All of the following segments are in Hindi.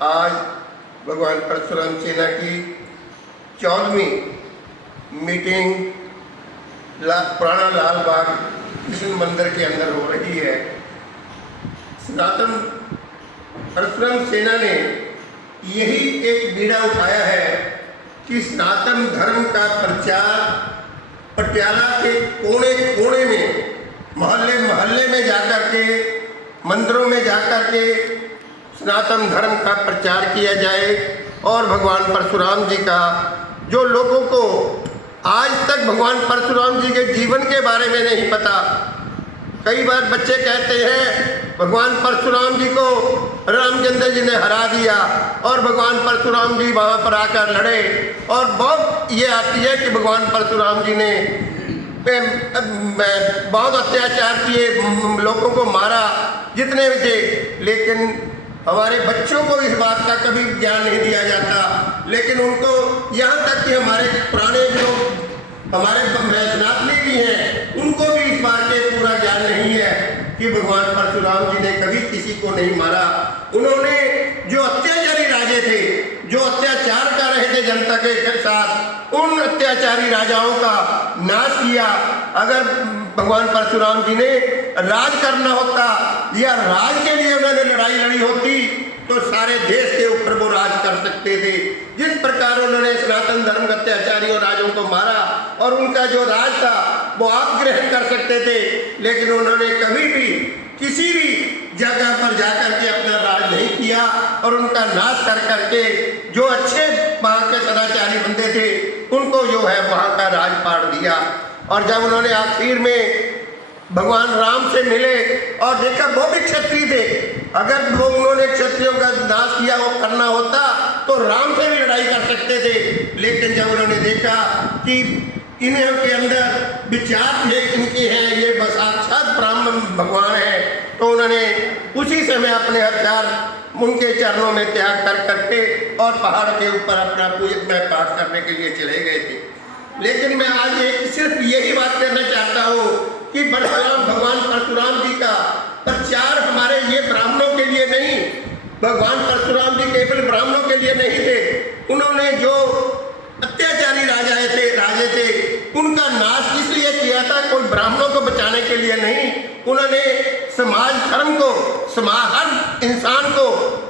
आज भगवान परशुराम सेना की 14वीं मीटिंग पुराना लाल बाग कृष्ण मंदिर के अंदर हो रही है। सनातन परशुराम सेना ने यही एक बीड़ा उठाया है कि सनातन धर्म का प्रचार पटियाला के कोने कोने में, मोहल्ले मोहल्ले में जाकर के, मंदिरों में जाकर के सनातन धर्म का प्रचार किया जाए और भगवान परशुराम जी का, जो लोगों को आज तक भगवान परशुराम जी के जीवन के बारे में नहीं पता। कई बार बच्चे कहते हैं भगवान परशुराम जी को रामचंद्र जी ने हरा दिया और भगवान परशुराम जी वहाँ पर आकर लड़े, और बहुत ये आती है कि भगवान परशुराम जी ने बहुत अत्याचार किए, लोगों को मारा जितने भी थे। लेकिन हमारे बच्चों को इस बात का कभी ज्ञान नहीं दिया जाता, लेकिन उनको यहाँ तक कि हमारे पुराने जो हमारे सनातनी भी हैं उनको भी इस बात के पूरा ज्ञान नहीं है कि भगवान परशुराम जी ने कभी किसी को नहीं मारा। उन्होंने जो अत्याचारी राजे थे, जो अत्याचार कर रहे थे जनता के साथ, उन अत्याचारी राजाओं का नाश किया। अगर भगवान परशुराम जी ने राज करना होता या राज के लिए उन्होंने लड़ाई लड़ी होती तो सारे देश के ऊपर वो राज कर सकते थे। जिस प्रकार उन्होंने सनातन धर्म के अत्याचारी और राजों को मारा और उनका जो राज था वो आप ग्रहण कर सकते थे, लेकिन उन्होंने कभी भी किसी भी जगह पर जाकर के अपना राज नहीं किया और उनका नाश कर करके जो अच्छे वहाँ के सदाचारी बंदे थे उनको जो है वहाँ का राज पाड़ दिया। और जब उन्होंने आखिर में भगवान राम से मिले और देखा वो भी क्षत्रिय थे, अगर वो उन्होंने क्षत्रियों का नाश किया वो करना होता तो राम से भी लड़ाई कर सकते थे। लेकिन जब उन्होंने देखा कि इन्हीं के अंदर विचार थे इनके हैं, ये साक्षात ब्राह्मण भगवान है, तो उन्होंने उसी समय अपने हथियार उनके चरणों में त्याग कर करके और पहाड़ के ऊपर अपना पूजन पाठ करने के लिए चले गए थे। लेकिन मैं आज एक सिर्फ यही बात करना चाहता हूँ कि भगवान परशुराम जी का प्रचार हमारे ये ब्राह्मणों के लिए नहीं, भगवान परशुराम जी केवल ब्राह्मणों के लिए नहीं थे। उन्होंने जो अत्याचारी राजे थे उनका नाश इसलिए किया था, कोई ब्राह्मणों को बचाने के लिए नहीं। उन्होंने समाज धर्म को, हर इंसान को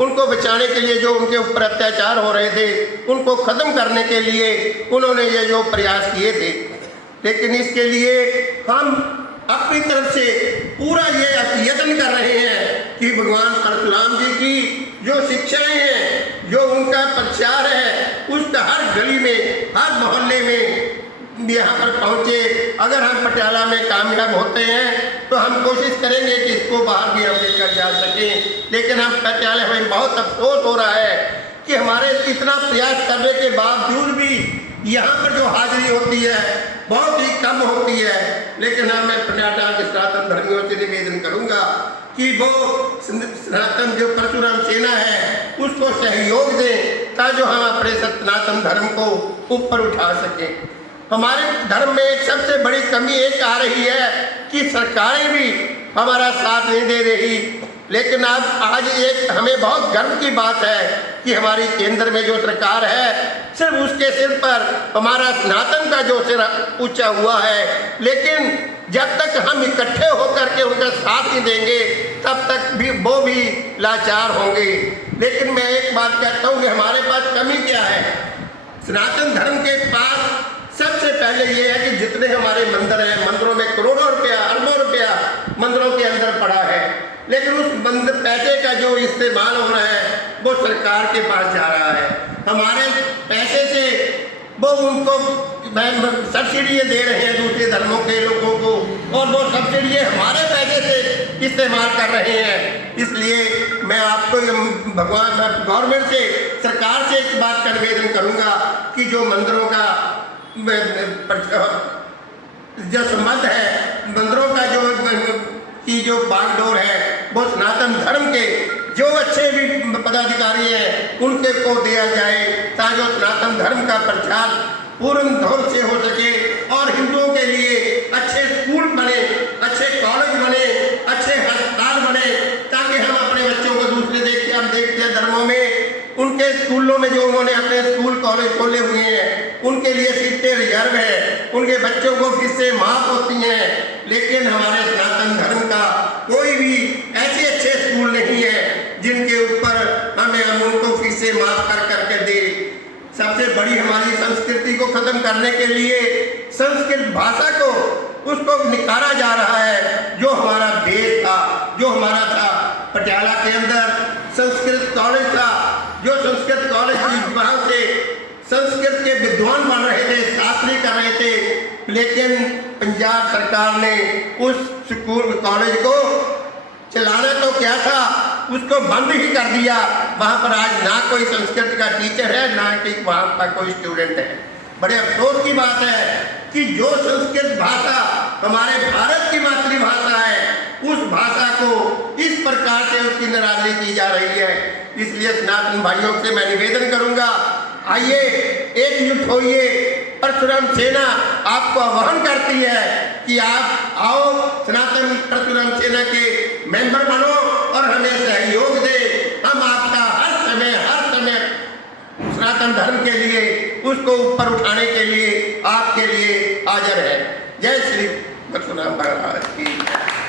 उनको बचाने के लिए, जो उनके ऊपर अत्याचार हो रहे थे उनको ख़त्म करने के लिए उन्होंने ये जो प्रयास किए थे। लेकिन इसके लिए हम अपनी तरफ से पूरा ये यत्न कर रहे हैं कि भगवान परशुराम जी की जो शिक्षाएं हैं, जो उनका प्रचार है, उसका हर गली में, हर मोहल्ले में यहाँ पर पहुँचे। अगर हम पटियाला में कामयाब होते हैं तो हम कोशिश करेंगे कि इसको बाहर भी हम लेकर जा सकें। लेकिन हम पटियाला में बहुत अफसोस हो रहा है कि हमारे इतना प्रयास करने के बावजूद भी यहाँ पर जो हाजिरी होती है बहुत ही कम होती है। लेकिन मैं पटियाला के सनातन धर्मियों से निवेदन करूँगा कि वो सनातन जो परशुराम सेना है उसको सहयोग दें ताकि हम अपने सनातन धर्म को ऊपर उठा सकें। हमारे धर्म में एक सबसे बड़ी कमी एक आ रही है कि सरकारें भी हमारा साथ नहीं दे रही। लेकिन अब आज एक हमें बहुत गर्व की बात है कि हमारी केंद्र में जो सरकार है सिर्फ उसके सिर पर हमारा सनातन का जो सिर ऊंचा हुआ है। लेकिन जब तक हम इकट्ठे होकर के उनका साथ नहीं देंगे तब तक भी वो भी लाचार होंगे। लेकिन मैं एक बात कहता हूँ कि हमारे पास कमी क्या है। सनातन धर्म के पास सबसे पहले ये है कि जितने हमारे मंदिर हैं, मंदिरों में करोड़ों रुपया, अरबों रुपया मंदिरों के अंदर पड़ा है, लेकिन उस मंदिर पैसे का जो इस्तेमाल हो रहा है वो सरकार के पास जा रहा है। हमारे पैसे से वो उनको सब्सिडियाँ दे रहे हैं दूसरे धर्मों के लोगों को, और वो सब्सिडियाँ हमारे पैसे से इस्तेमाल कर रहे हैं। इसलिए मैं आपको गवर्नमेंट से, सरकार से एक बात का निवेदन करूँगा कि जो मंदिरों का जो संबंध है, मंदिरों का जो बागडोर है वो सनातन धर्म के जो अच्छे भी पदाधिकारी हैं उनके को दिया जाए ताकि सनातन धर्म का प्रचार पूर्ण तौर से हो सके और हिंदुओं के लिए अच्छे स्कूल बने, अच्छे कॉलेज बने, अच्छे अस्पताल बने, ताकि हम अपने बच्चों को दूसरे देखते हैं धर्मों में उनके स्कूलों में जो उन्होंने अपने स्कूल कॉलेज खोले हुए हैं उनके लिए सीटें रिजर्व है, उनके बच्चों को फीसें माफ होती हैं, लेकिन हमारे सनातन धर्म का कोई भी ऐसे अच्छे स्कूल नहीं है जिनके ऊपर हम उनको फीसें माफ कर करके दे। सबसे बड़ी हमारी संस्कृति को खत्म करने के लिए संस्कृत भाषा को उसको निकाला जा रहा है। जो हमारा देश था, जो हमारा था, पटियाला के अंदर संस्कृत कॉलेज था, जो संस्कृत कॉलेज की वहाँ से संस्कृत के विद्वान बन रहे थे, शास्त्री कर रहे थे, लेकिन पंजाब सरकार ने उस स्कूल कॉलेज को चलाना तो क्या था, उसको बंद ही कर दिया। वहाँ पर आज ना कोई संस्कृत का टीचर है, ना कि वहाँ पर कोई स्टूडेंट है। बड़े अफसोस की बात है कि जो संस्कृत भाषा हमारे भारत की मातृभाषा है, उस भाषा को इस प्रकार से उसकी निरादरी की जा रही है। इसलिए सनातन भाइयों से मैं निवेदन करूंगा, आइए एकजुट होइए। परशुराम सेना आपको आह्वान करती है कि आप आओ, सनातन परशुराम सेना के मेंबर बनो और हमें सहयोग दे। हम आपका हर समय सनातन धर्म के लिए, उसको ऊपर उठाने के लिए आपके लिए हाजिर है। जय श्री परशुराम महाराज की।